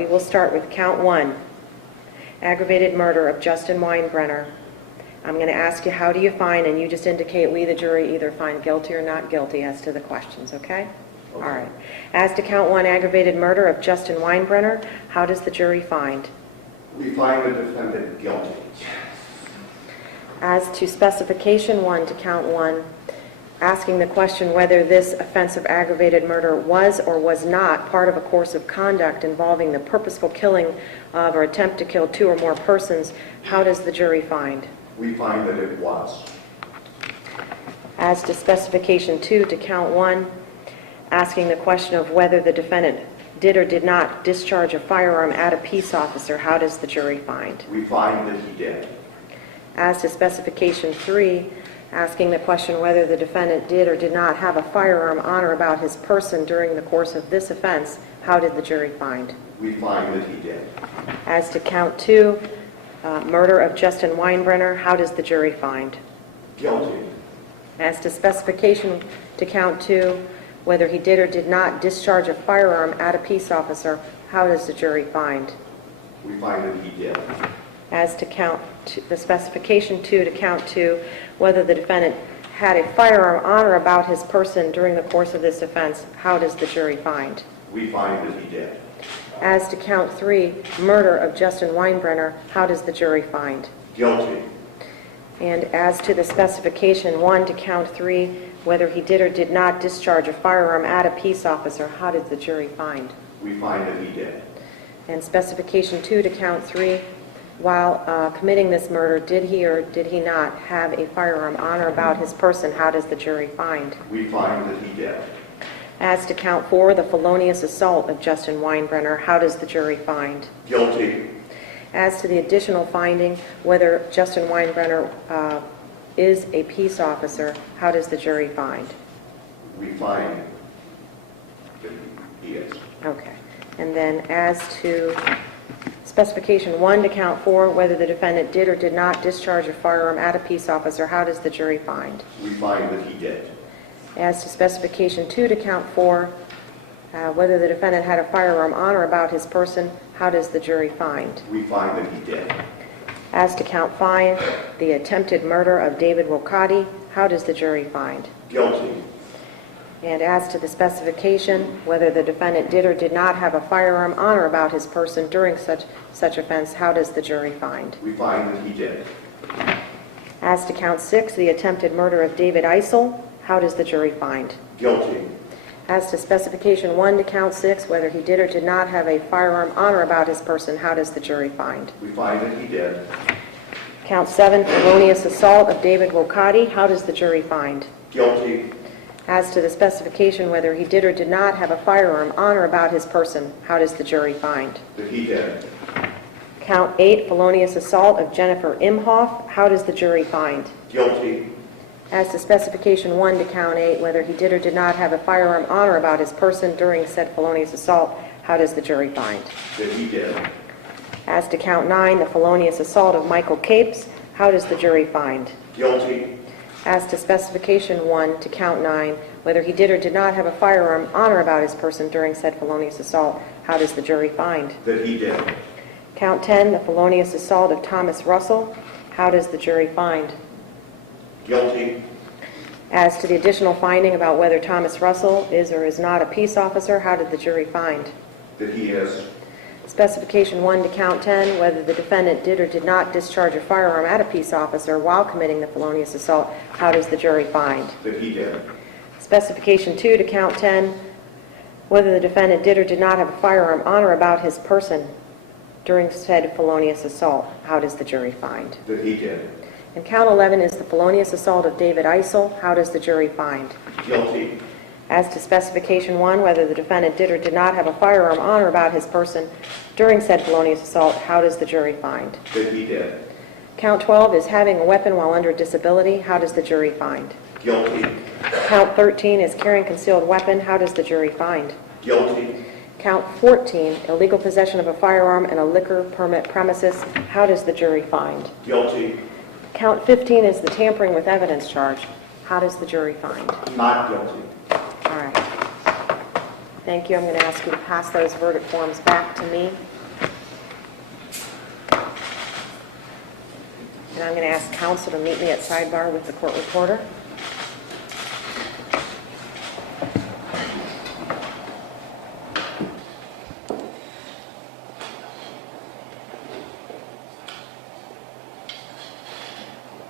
we will start with count 1, aggravated murder of Justin Winebrenner. I'm going to ask you, how do you find, and you just indicate we, the jury, either find guilty or not guilty as to the questions, okay? All right. As to count 1, aggravated murder of Justin Winebrenner, how does the jury find? We find the defendant guilty. As to specification 1 to count 1, asking the question whether this offense of aggravated murder was or was not part of a course of conduct involving the purposeful killing of or attempt to kill 2 or more persons, how does the jury find? We find that it was. As to specification 2 to count 1, asking the question of whether the defendant did or did not discharge a firearm at a peace officer, how does the jury find? We find that he did. As to specification 3, asking the question whether the defendant did or did not have a firearm on or about his person during the course of this offense, how did the jury find? We find that he did. As to count 2, murder of Justin Winebrenner, how does the jury find? Guilty. As to specification to count 2, whether he did or did not discharge a firearm at a peace officer, how does the jury find? We find that he did. As to count the specification 2 to count 2, whether the defendant had a firearm on or about his person during the course of this offense, how does the jury find? We find that he did. As to count 3, murder of Justin Winebrenner, how does the jury find? Guilty. And as to the specification 1 to count 3, whether he did or did not discharge a firearm at a peace officer, how did the jury find? We find that he did. And specification 2 to count 3, while committing this murder, did he or did he not have a firearm on or about his person, how does the jury find? We find that he did. As to count 4, the felonious assault of Justin Winebrenner, how does the jury find? Guilty. As to the additional finding, whether Justin Winebrenner is a peace officer, how does the jury find? We find that he is. Okay. And then as to specification 1 to count 4, whether the defendant did or did not discharge a firearm at a peace officer, how does the jury find? We find that he did. As to specification 2 to count 4, whether the defendant had a firearm on or about his person, how does the jury find? We find that he did. As to count 5, the attempted murder of David Wokati, how does the jury find? Guilty. And as to the specification, whether the defendant did or did not have a firearm on or about his person during such offense, how does the jury find? We find that he did. As to count 6, the attempted murder of David Eisel, how does the jury find? Guilty. As to specification 1 to count 6, whether he did or did not have a firearm on or about his person, how does the jury find? We find that he did. Count 7, felonious assault of David Wokati, how does the jury find? Guilty. As to the specification whether he did or did not have a firearm on or about his person, how does the jury find? That he did. Count 8, felonious assault of Jennifer Imhoff, how does the jury find? Guilty. As to specification 1 to count 8, whether he did or did not have a firearm on or about his person during said felonious assault, how does the jury find? That he did. As to count 9, the felonious assault of Michael Capes, how does the jury find? Guilty. As to specification 1 to count 9, whether he did or did not have a firearm on or about his person during said felonious assault, how does the jury find? That he did. Count 10, the felonious assault of Thomas Russell, how does the jury find? Guilty. As to the additional finding about whether Thomas Russell is or is not a peace officer, how did the jury find? That he is. Specification 1 to count 10, whether the defendant did or did not discharge a firearm at a peace officer while committing the felonious assault, how does the jury find? That he did. Specification 2 to count 10, whether the defendant did or did not have a firearm on or about his person during said felonious assault, how does the jury find? That he did. And count 11 is the felonious assault of David Eisel, how does the jury find? Guilty. As to specification 1, whether the defendant did or did not have a firearm on or about his person during said felonious assault, how does the jury find? That he did. Count 12 is having a weapon while under disability, how does the jury find? Guilty. Count 13 is carrying concealed weapon, how does the jury find? Guilty. Count 14, illegal possession of a firearm in a liquor permit premises, how does the jury find? Guilty. Count 15 is the tampering with evidence charge, how does the jury find? Not guilty. All right. Thank you. I'm going to ask you to pass those verdict forms back to me. And I'm going to ask counsel to meet me at sidebar with the court reporter.